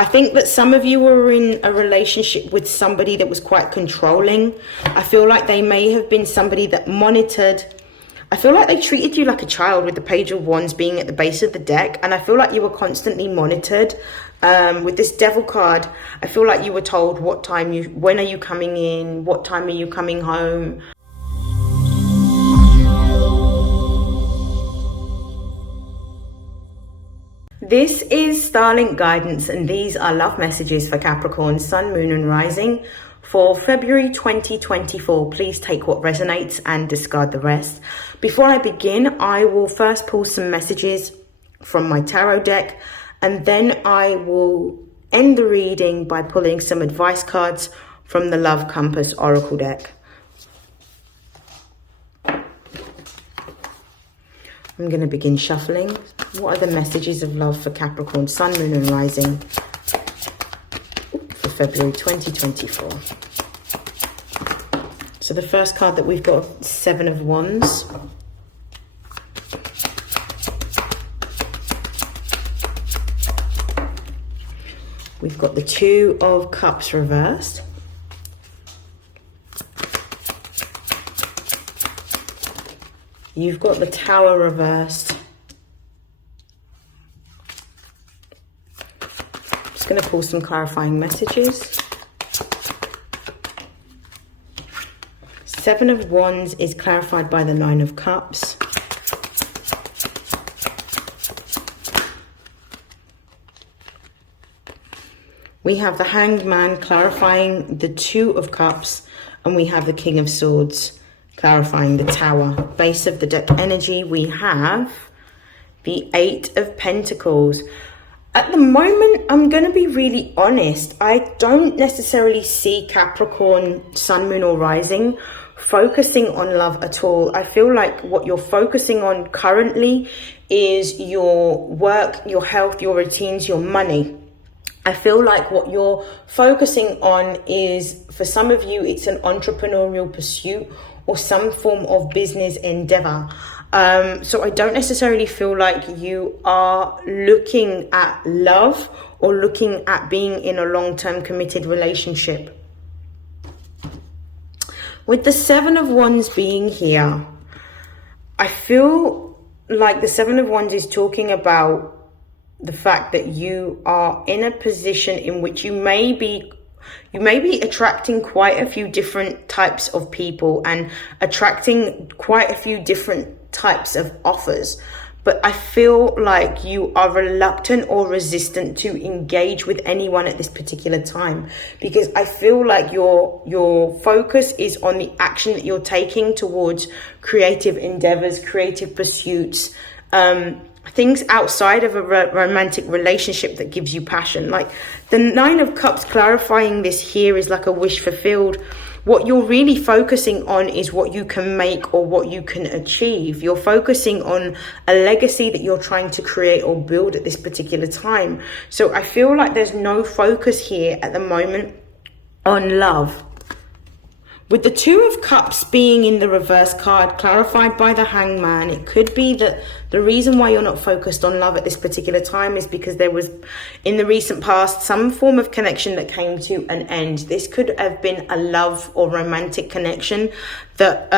I think that some of you were in a relationship with somebody that was quite controlling. I feel like they may have been somebody that monitored. I feel like they treated you like a child, with the Page of Wands being at the base of the deck. And I feel like you were constantly monitored. With this Devil card, I feel like you were told when are you coming in? What time are you coming home? This is StarLink guidance, and these are love messages for Capricorn, Sun, Moon and Rising for February 2024. Please take what resonates and discard the rest. Before I begin, I will first pull some messages from my tarot deck, and then I will end the reading by pulling some advice cards from the Love Compass Oracle deck. I'm going to begin shuffling. What are the messages of love for Capricorn, Sun, Moon and Rising for February 2024? So the first card that we've got, Seven of Wands. We've got the Two of Cups reversed. You've got the Tower reversed. Just going to pull some clarifying messages. Seven of Wands is clarified by the Nine of Cups. We have the Hanged Man clarifying the Two of Cups, and we have the King of Swords clarifying the Tower. Base of the deck energy, we have the Eight of Pentacles. At the moment, I'm going to be really honest. I don't necessarily see Capricorn, Sun, Moon or Rising focusing on love at all. I feel like what you're focusing on currently is your work, your health, your routines, your money. I feel like what you're focusing on is, for some of you, it's an entrepreneurial pursuit or some form of business endeavor. So I don't necessarily feel like you are looking at love or looking at being in a long-term committed relationship. With the Seven of Wands being here, I feel like the Seven of Wands is talking about the fact that you are in a position in which you may be attracting quite a few different types of people and attracting quite a few different types of offers. But I feel like you are reluctant or resistant to engage with anyone at this particular time, because I feel like your focus is on the action that you're taking towards creative endeavors, creative pursuits, things outside of a romantic relationship that gives you passion. Like the Nine of Cups clarifying this here is like a wish fulfilled. What you're really focusing on is what you can make or what you can achieve. You're focusing on a legacy that you're trying to create or build at this particular time. So I feel like there's no focus here at the moment on love. With the Two of Cups being in the reverse card, clarified by the Hanged Man, it could be that the reason why you're not focused on love at this particular time is because there was, in the recent past, some form of connection that came to an end. This could have been a love or romantic connection that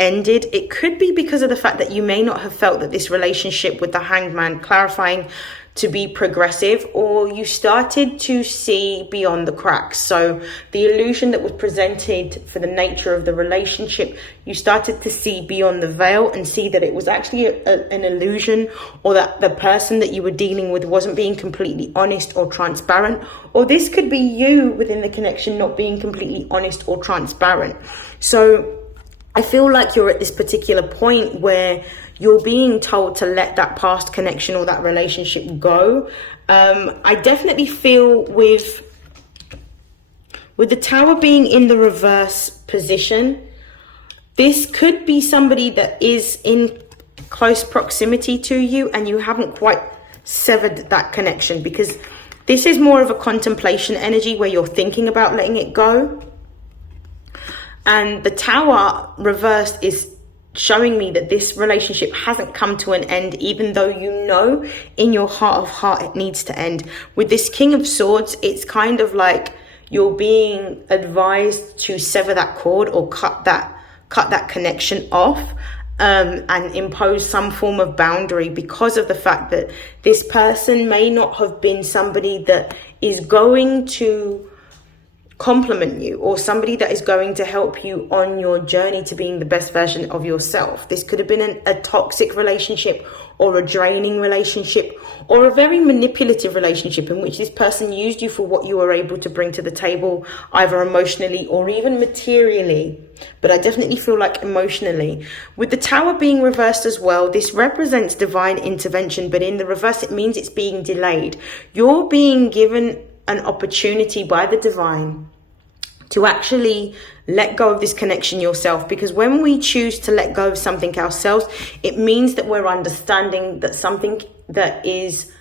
ended. It could be because of the fact that you may not have felt that this relationship with the Hanged Man clarifying to be progressive, or you started to see beyond the cracks. So the illusion that was presented for the nature of the relationship, you started to see beyond the veil and see that it was actually an illusion, or that the person that you were dealing with wasn't being completely honest or transparent. Or this could be you within the connection not being completely honest or transparent. So I feel like you're at this particular point where you're being told to let that past connection or that relationship go. I definitely feel with the Tower being in the reverse position, this could be somebody that is in close proximity to you and you haven't quite severed that connection, because this is more of a contemplation energy where you're thinking about letting it go. And the Tower reversed is showing me that this relationship hasn't come to an end, even though you know in your heart of heart it needs to end. With this King of Swords, it's kind of like you're being advised to sever that cord or cut that connection off, and impose some form of boundary, because of the fact that this person may not have been somebody that is going to compliment you, or somebody that is going to help you on your journey to being the best version of yourself. This could have been a toxic relationship, or a draining relationship, or a very manipulative relationship in which this person used you for what you were able to bring to the table, either emotionally or even materially. But I definitely feel like emotionally. With the Tower being reversed as well, this represents divine intervention, but in the reverse, it means it's being delayed. You're being given an opportunity by the divine to actually let go of this connection yourself, because when we choose to let go of something ourselves, it means that we're understanding that something that is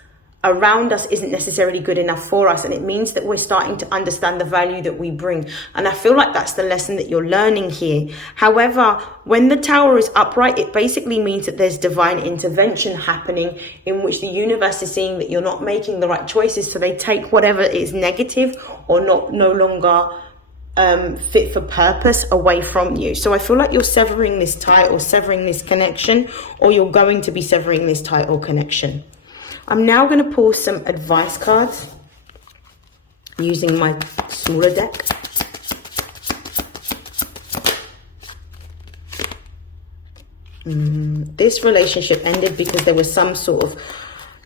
around us isn't necessarily good enough for us, and it means that we're starting to understand the value that we bring. And I feel like that's the lesson that you're learning here. However, when the Tower is upright, it basically means that there's divine intervention happening, in which the universe is seeing that you're not making the right choices, so they take whatever is negative or no longer fit for purpose away from you. So I feel like you're severing this tie, or severing this connection, or you're going to be severing this tie or connection. I'm now going to pull some advice cards using my smaller deck. This relationship ended because there was some sort of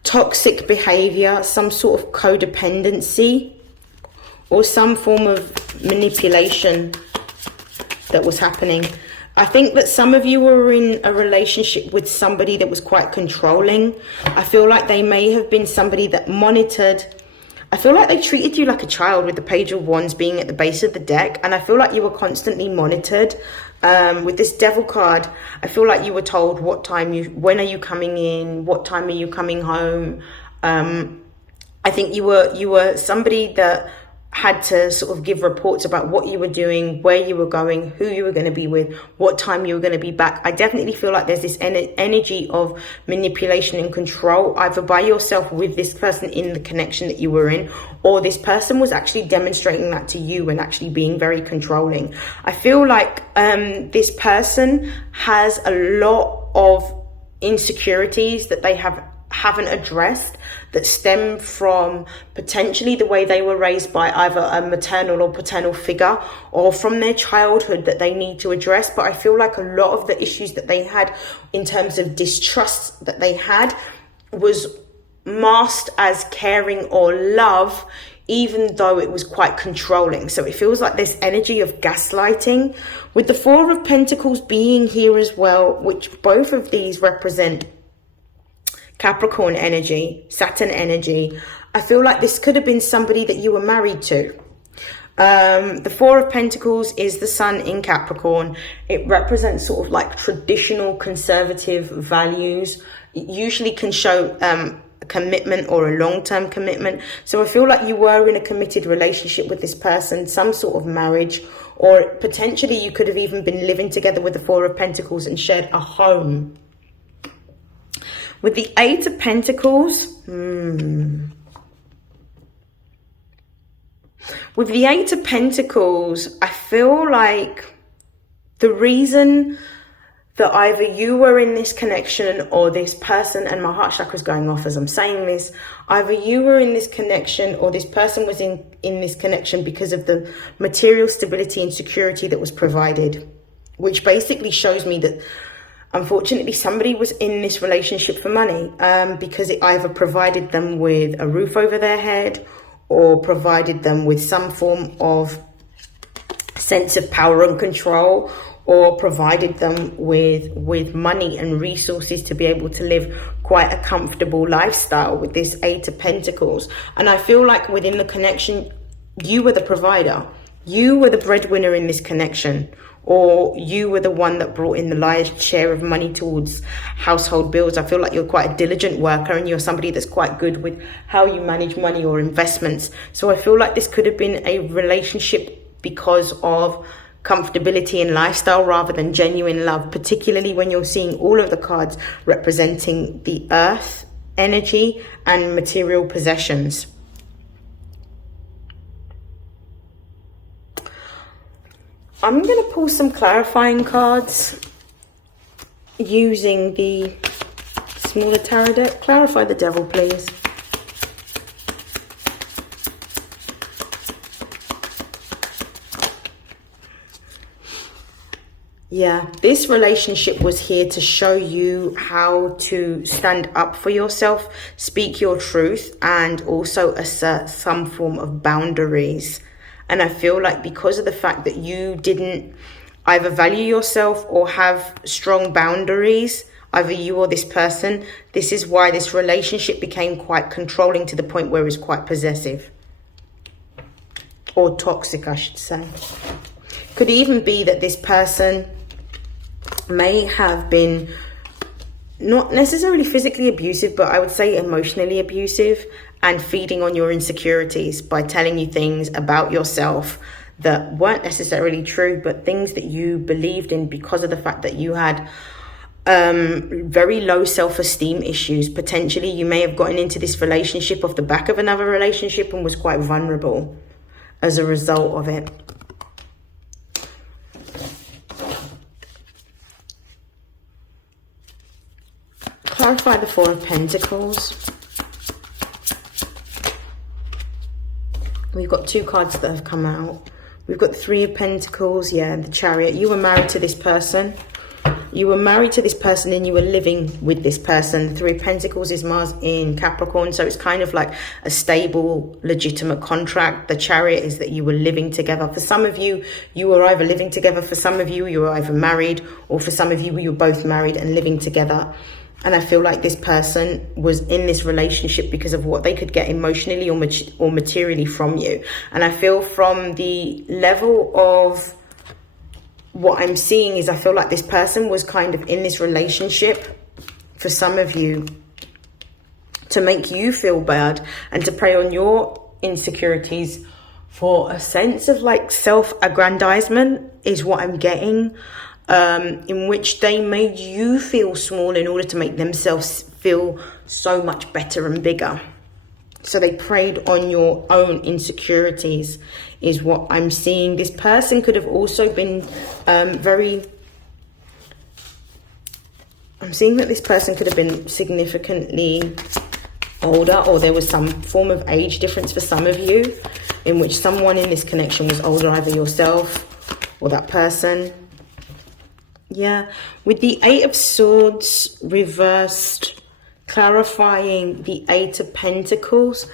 toxic behavior, some sort of codependency, or some form of manipulation that was happening. I think that some of you were in a relationship with somebody that was quite controlling. I feel like they may have been somebody that monitored. I feel like they treated you like a child, with the Page of Wands being at the base of the deck. And I feel like you were constantly monitored. With this Devil card, I feel like you were told when are you coming in? What time are you coming home? I think you were somebody that had to sort of give reports about what you were doing, where you were going, who you were going to be with, what time you were going to be back. I definitely feel like there's this energy of manipulation and control, either by yourself with this person in the connection that you were in, or this person was actually demonstrating that to you and actually being very controlling. I feel like this person has a lot of insecurities that they haven't addressed, that stem from potentially the way they were raised by either a maternal or paternal figure, or from their childhood, that they need to address. But I feel like a lot of the issues that they had in terms of distrust that they had was masked as caring or love, even though it was quite controlling. So it feels like this energy of gaslighting, with the Four of Pentacles being here as well, which both of these represent Capricorn energy, Saturn energy. I feel like this could have been somebody that you were married to. The Four of Pentacles is the Sun in Capricorn. It represents sort of like traditional conservative values. It usually can show a commitment or a long-term commitment. So I feel like you were in a committed relationship with this person, some sort of marriage, or potentially you could have even been living together with the Four of Pentacles and shared a home. With the Eight of Pentacles, with the Eight of Pentacles, I feel like the reason that either you were in this connection or this person, and my heart chakra is going off as I'm saying this, either you were in this connection or this person was in this connection because of the material stability and security that was provided, which basically shows me that unfortunately somebody was in this relationship for money, because it either provided them with a roof over their head or provided them with some form of sense of power and control, or provided them with money and resources to be able to live quite a comfortable lifestyle with this Eight of Pentacles. And I feel like within the connection, you were the provider. You were the breadwinner in this connection, or you were the one that brought in the lion's share of money towards household bills. I feel like you're quite a diligent worker, and you're somebody that's quite good with how you manage money or investments. So I feel like this could have been a relationship because of comfortability in lifestyle rather than genuine love, particularly when you're seeing all of the cards representing the earth energy and material possessions. I'm going to pull some clarifying cards using the smaller tarot deck. Clarify the devil, please. Yeah, this relationship was here to show you how to stand up for yourself, speak your truth, and also assert some form of boundaries. And I feel like because of the fact that you didn't either value yourself or have strong boundaries, either you or this person, this is why this relationship became quite controlling to the point where it's quite possessive. Or toxic, I should say. Could even be that this person may have been not necessarily physically abusive, but I would say emotionally abusive, and feeding on your insecurities by telling you things about yourself that weren't necessarily true, but things that you believed in because of the fact that you had very low self-esteem issues. Potentially you may have gotten into this relationship off the back of another relationship and was quite vulnerable as a result of it. Clarify the Four of Pentacles. We've got two cards that have come out. We've got the Three of Pentacles, yeah, the Chariot. You were married to this person. You were married to this person and you were living with this person. The Three of Pentacles is Mars in Capricorn, so it's kind of like a stable, legitimate contract. The Chariot is that you were living together. For some of you, you were either living together. For some of you, you were either married, or for some of you, you were both married and living together. And I feel like this person was in this relationship because of what they could get emotionally or materially from you. And I feel from the level of what I'm seeing is I feel like this person was kind of in this relationship for some of you to make you feel bad and to prey on your insecurities for a sense of like self-aggrandizement is what I'm getting. In which they made you feel small in order to make themselves feel so much better and bigger. So they preyed on your own insecurities is what I'm seeing. This person could have also been I'm seeing that this person could have been significantly older, or there was some form of age difference for some of you, in which someone in this connection was older, either yourself or that person. Yeah, with the Eight of Swords reversed, clarifying the Eight of Pentacles,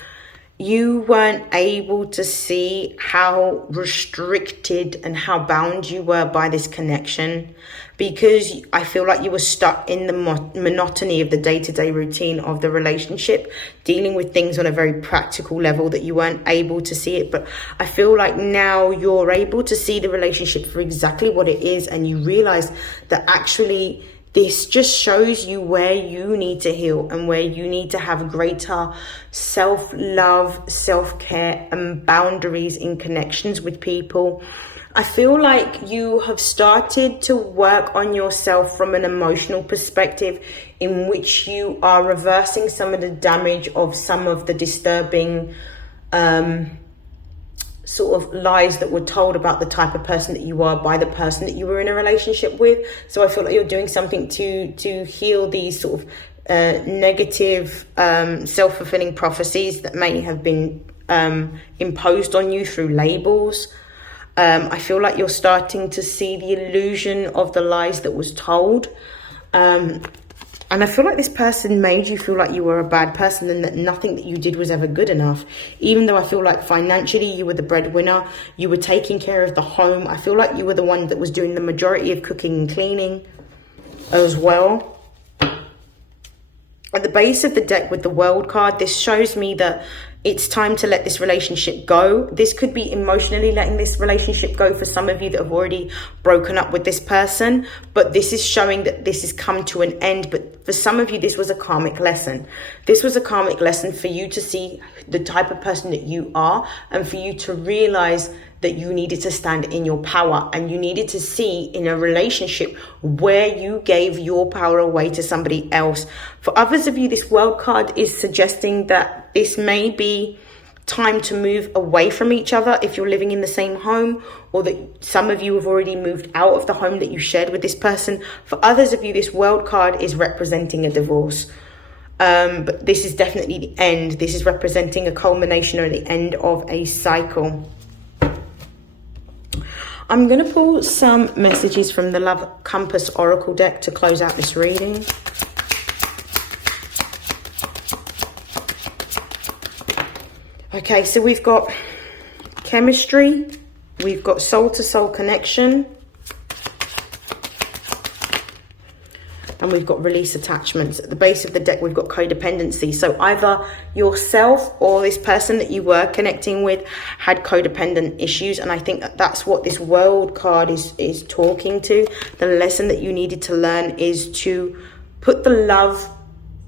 you weren't able to see how restricted and how bound you were by this connection, because I feel like you were stuck in the monotony of the day-to-day routine of the relationship, dealing with things on a very practical level that you weren't able to see it. But I feel like now you're able to see the relationship for exactly what it is, and you realize that actually this just shows you where you need to heal and where you need to have greater self-love, self-care and boundaries in connections with people. I feel like you have started to work on yourself from an emotional perspective, in which you are reversing some of the damage of some of the disturbing sort of lies that were told about the type of person that you are by the person that you were in a relationship with. So I feel like you're doing something to heal these sort of negative self-fulfilling prophecies that may have been imposed on you through labels. I feel like you're starting to see the illusion of the lies that was told. And I feel like this person made you feel like you were a bad person and that nothing that you did was ever good enough. Even though I feel like financially you were the breadwinner, you were taking care of the home. I feel like you were the one that was doing the majority of cooking and cleaning as well. At the base of the deck with the World card, this shows me that it's time to let this relationship go. This could be emotionally letting this relationship go for some of you that have already broken up with this person. But this is showing that this has come to an end. But for some of you, this was a karmic lesson. This was a karmic lesson for you to see the type of person that you are, and for you to realize that you needed to stand in your power, and you needed to see in a relationship where you gave your power away to somebody else. For others of you, this world card is suggesting that this may be time to move away from each other if you're living in the same home, or that some of you have already moved out of the home that you shared with this person. For others of you, this world card is representing a divorce. But this is definitely the end. This is representing a culmination or the end of a cycle. I'm going to pull some messages from the Love Compass Oracle deck to close out this reading. Okay, so we've got chemistry, we've got soul-to-soul connection, and we've got release attachments. At the base of the deck, we've got codependency. So either yourself or this person that you were connecting with had codependent issues. And I think that that's what this world card is talking to. The lesson that you needed to learn is to put the love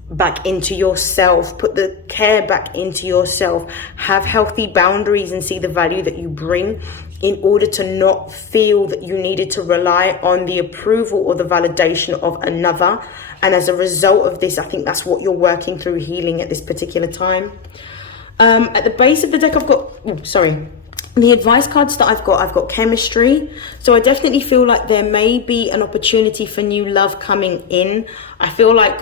back into yourself, put the care back into yourself, have healthy boundaries and see the value that you bring, in order to not feel that you needed to rely on the approval or the validation of another. And as a result of this, I think that's what you're working through healing at this particular time. At the base of the deck, I've got, the advice cards that I've got chemistry. So I definitely feel like there may be an opportunity for new love coming in. I feel like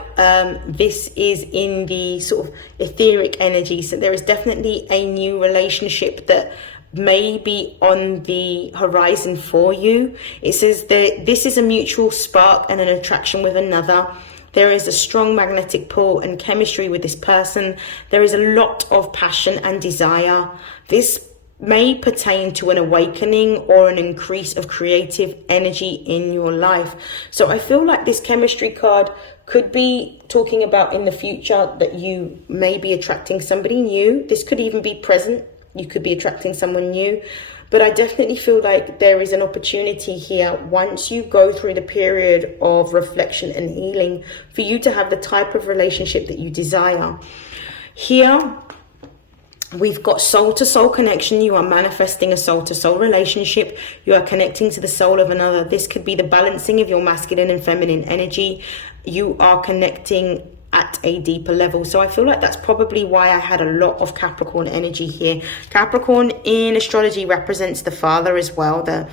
this is in the sort of etheric energy. So there is definitely a new relationship that may be on the horizon for you. It says that this is a mutual spark and an attraction with another. There is a strong magnetic pull and chemistry with this person. There is a lot of passion and desire. This may pertain to an awakening or an increase of creative energy in your life. So I feel like this chemistry card could be talking about in the future that you may be attracting somebody new. This could even be present. You could be attracting someone new. But I definitely feel like there is an opportunity here, once you go through the period of reflection and healing, for you to have the type of relationship that you desire. Here, we've got soul-to-soul connection. You are manifesting a soul-to-soul relationship. You are connecting to the soul of another. This could be the balancing of your masculine and feminine energy. You are connecting at a deeper level. So I feel like that's probably why I had a lot of Capricorn energy here. Capricorn in astrology represents the father as well, the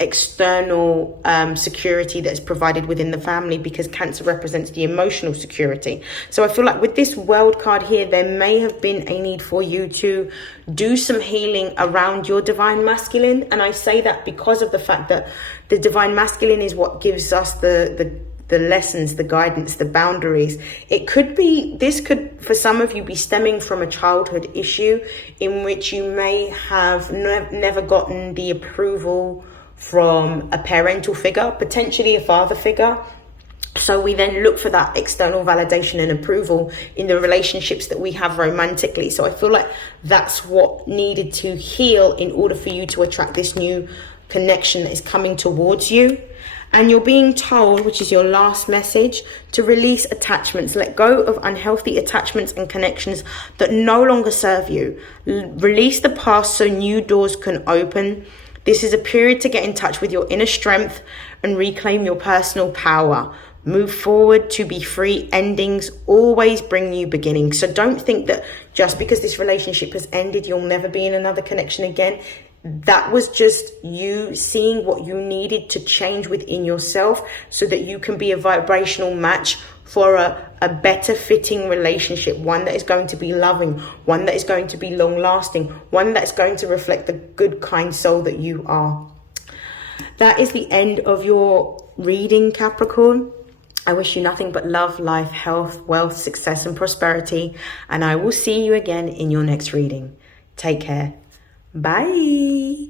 external security that is provided within the family, because Cancer represents the emotional security. So I feel like with this world card here, there may have been a need for you to do some healing around your divine masculine. And I say that because of the fact that the divine masculine is what gives us the lessons, the guidance, the boundaries. This could, for some of you, be stemming from a childhood issue in which you may have never gotten the approval from a parental figure, potentially a father figure. So we then look for that external validation and approval in the relationships that we have romantically. So I feel like that's what needed to heal in order for you to attract this new connection that is coming towards you. And you're being told, which is your last message, to release attachments. Let go of unhealthy attachments and connections that no longer serve you. Release the past so new doors can open. This is a period to get in touch with your inner strength and reclaim your personal power. Move forward to be free. Endings always bring new beginnings. So don't think that just because this relationship has ended, you'll never be in another connection again. That was just you seeing what you needed to change within yourself so that you can be a vibrational match for a better fitting relationship, one that is going to be loving, one that is going to be long lasting, one that's going to reflect the good, kind soul that you are. That is the end of your reading, Capricorn. I wish you nothing but love, life, health, wealth, success, and prosperity. And I will see you again in your next reading. Take care. Bye.